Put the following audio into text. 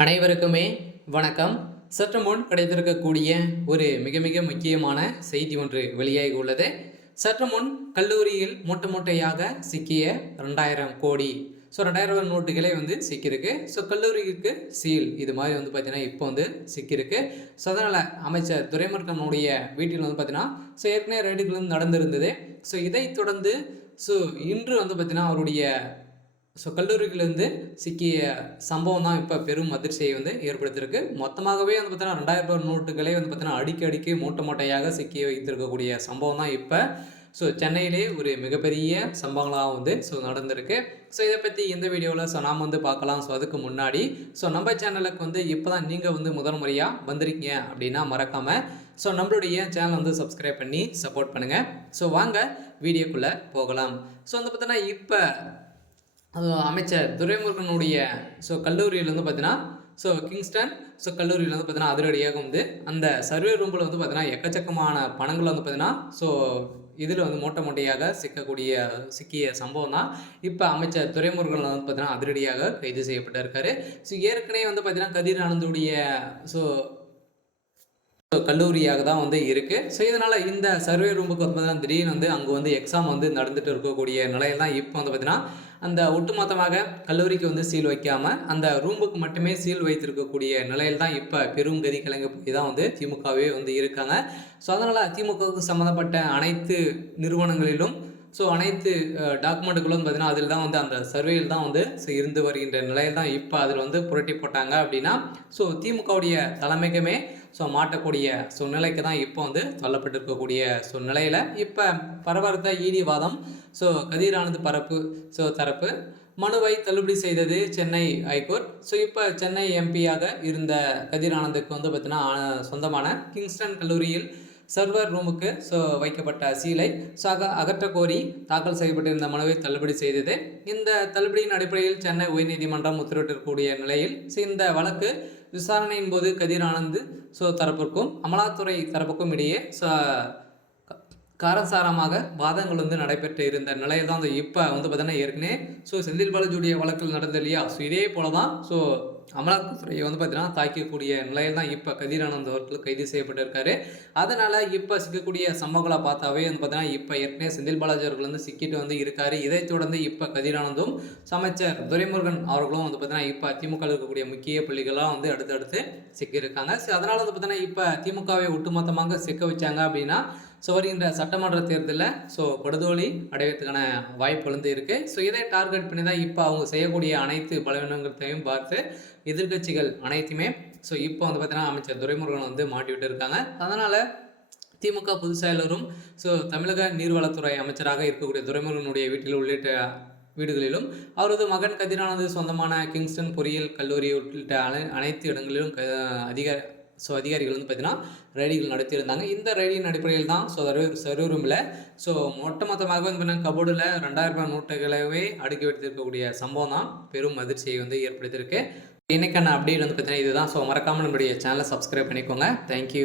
அனைவருக்குமே வணக்கம். சற்று முன் கிடைத்திருக்கக்கூடிய ஒரு மிக மிக முக்கியமான செய்தி ஒன்று வெளியாகி உள்ளது. சற்று முன் கல்லூரியில் மூட்டை மூட்டையாக சிக்கிய 2000 கோடி, 2000 நோட்டுகளே சிக்கியிருக்கு. கல்லூரிக்கு சீல் இது மாதிரி பார்த்தீங்கன்னா இப்போ சிக்கியிருக்கு. அதனால் அமைச்சர் துரைமுருகனுடைய வீட்டில் பார்த்தீங்கன்னா ஏற்கனவே ரெய்டுகள் நடந்திருந்தது. இதைத் தொடர்ந்து இன்று பார்த்தீங்கன்னா அவருடைய கல்லூரியிலேருந்து சிக்கிய சம்பவம் தான் இப்போ பெரும் அதிர்ச்சியை ஏற்படுத்தியிருக்கு. மொத்தமாகவே பார்த்தீங்கன்னா 2000 நோட்டுகளே பார்த்தீங்கன்னா அடிக்கடிக்கு மூட்டை மூட்டையாக சிக்கி வைத்திருக்கக்கூடிய சம்பவம் தான் இப்போ சென்னையிலே ஒரு மிகப்பெரிய சம்பவங்களாக நடந்திருக்கு. இதை பற்றி இந்த வீடியோவில் நாம் பார்க்கலாம். அதுக்கு முன்னாடி நம்ம சேனலுக்கு இப்போ தான் நீங்கள் முதல் முறையாக வந்திருக்கீங்க அப்படின்னா மறக்காமல் நம்மளுடைய சேனல் சப்ஸ்கிரைப் பண்ணி சப்போர்ட் பண்ணுங்கள். வாங்க வீடியோக்குள்ளே போகலாம். பார்த்தீங்கன்னா இப்போ அமைச்சர் துரைமுருகனுடைய கல்லூரியில் பார்த்தீங்கன்னா கிங்ஸ்டன் கல்லூரியில் பார்த்தீங்கன்னா அதிரடியாக அந்த சர்வே ரூமில் பார்த்தீங்கன்னா எக்கச்சக்கமான பணங்கள் பார்த்தீங்கன்னா இதில் மூட்டை மூட்டையாக சிக்கிய சம்பவம் தான் இப்போ அமைச்சர் துரைமுருகன் பார்த்தீங்கன்னா அதிரடியாக கைது செய்யப்பட்டிருக்காரு. ஏற்கனவே பார்த்தீங்கன்னா கதிர் ஆனந்துடைய கல்லூரியாக தான் இருக்குது. இதனால் இந்த சர்வே ரூமுக்கு பார்த்தீங்கன்னா திடீர்னு அங்கே எக்ஸாம் நடந்துட்டு இருக்கக்கூடிய நிலையில் தான் இப்போ பார்த்தீங்கன்னா அந்த ஒட்டுமொத்தமாக கல்லூரிக்கு சீல் வைக்காமல் அந்த ரூமுக்கு மட்டுமே சீல் வைத்திருக்கக்கூடிய நிலையில் தான் இப்போ பெரும் கதி கலங்க போய் தான் திமுகவே இருக்காங்க. அதனால் திமுகவுக்கு சம்மந்தப்பட்ட அனைத்து நிறுவனங்களிலும் அனைத்து டாக்குமெண்ட்டுகளும் பார்த்தீங்கன்னா அதில் தான் அந்த சர்வேயில் தான் இருந்து வருகின்ற நிலையில் தான் இப்போ அதில் புரட்டி போட்டாங்க அப்படின்னா திமுகவுடைய தலைமைக்குமே மாட்டக்கூடிய நிலைக்கு தான் இப்போ தள்ளப்பட்டிருக்கக்கூடிய நிலையில் இப்போ பரபரத்த ஈடி வாதம் கதிர் ஆனந்த் தரப்பு மனுவை தள்ளுபடி செய்தது சென்னை ஹைகோர்ட். இப்போ சென்னை எம்பியாக இருந்த கதிர் ஆனந்துக்கு பார்த்தீங்கன்னா சொந்தமான கிங்ஸ்டன் கல்லூரியில் சர்வர் ரூமுக்கு வைக்கப்பட்ட சீலை அகற்ற கோரி தாக்கல் செய்யப்பட்டிருந்த மனுவை தள்ளுபடி செய்தது. இந்த தள்ளுபடியின் அடிப்படையில் சென்னை உயர்நீதிமன்றம் உத்தரவிட்டிருக்கக்கூடிய நிலையில் இந்த வழக்கு விசாரணையின் போது கதிர் ஆனந்த் தரப்புக்கும் அமலாத்துறை தரப்புக்கும் இடையே காரசாரமாக வாதங்கள் நடைபெற்று இருந்த நிலையில் தான் இப்போ பார்த்தீங்கன்னா ஏற்கனவே செந்தில் பாலாஜியுடைய வழக்கில் நடந்தது இல்லையா. இதே போல தான் அமலாக்கத்துறையை பார்த்தீங்கன்னா தாக்கக்கூடிய நிலையில் தான் இப்போ கதிர் ஆனந்த் அவர்கள் கைது செய்யப்பட்டிருக்காரு. அதனால் இப்போ சிக்கக்கூடிய சம்பவங்களை பார்த்தாவே பார்த்தீங்கன்னா இப்போ ஏற்கனவே செந்தில் பாலாஜி அவர்கள் சிக்கிட்டு இருக்காரு. இதைத் தொடர்ந்து இப்போ கதிர் ஆனந்தும் அமைச்சர் துரைமுருகன் அவர்களும் பார்த்தீங்கன்னா இப்போ திமுக இருக்கக்கூடிய முக்கிய புள்ளிகளாக அடுத்தடுத்து சிக்கியிருக்காங்க. அதனால் பார்த்தீங்கன்னா இப்போ திமுகவை ஒட்டுமொத்தமாக சிக்க வச்சாங்க அப்படின்னா வருகின்ற சட்டமன்ற தேர்தலில் படுதோலி அடைவதற்கான வாய்ப்பு இருக்குது. இதை டார்கெட் பண்ணி தான் இப்போ அவங்க செய்யக்கூடிய அனைத்து பலவீனங்களையும் பார்த்து எதிர்கட்சிகள் அனைத்துமே இப்போ பார்த்தீங்கன்னா அமைச்சர் துரைமுருகன் மாட்டிவிட்டு இருக்காங்க. அதனால் திமுக பொதுச் செயலரும் தமிழக நீர்வளத்துறை அமைச்சராக இருக்கக்கூடிய துரைமுருகனுடைய வீட்டில் உள்ளிட்ட வீடுகளிலும் அவரது மகன் கதிர் ஆனந்த் சொந்தமான கிங்ஸ்டன் பொறியியல் கல்லூரி உள்ளிட்ட அனைத்து இடங்களிலும் அதிகாரிகள் பார்த்தீங்கன்னா ரெய்டுகள் நடத்தியிருந்தாங்க. இந்த ரெய்டின் அடிப்படையில் தான் சர்வே ரூமில் ஒட்டுமொத்தமாக கபோர்டில் 2000 நோட்டுகளவே அடுக்கி வைத்திருக்கக்கூடிய சம்பவம் தான் பெரும் அதிர்ச்சியை ஏற்படுத்தியிருக்கு. இன்னைக்கான அப்டேட் பார்த்தீங்கன்னா இதுதான். மறக்காமல் நம்மளுடைய சேனலை சப்ஸ்கிரைப் பண்ணிக்கோங்க. தேங்க்யூ.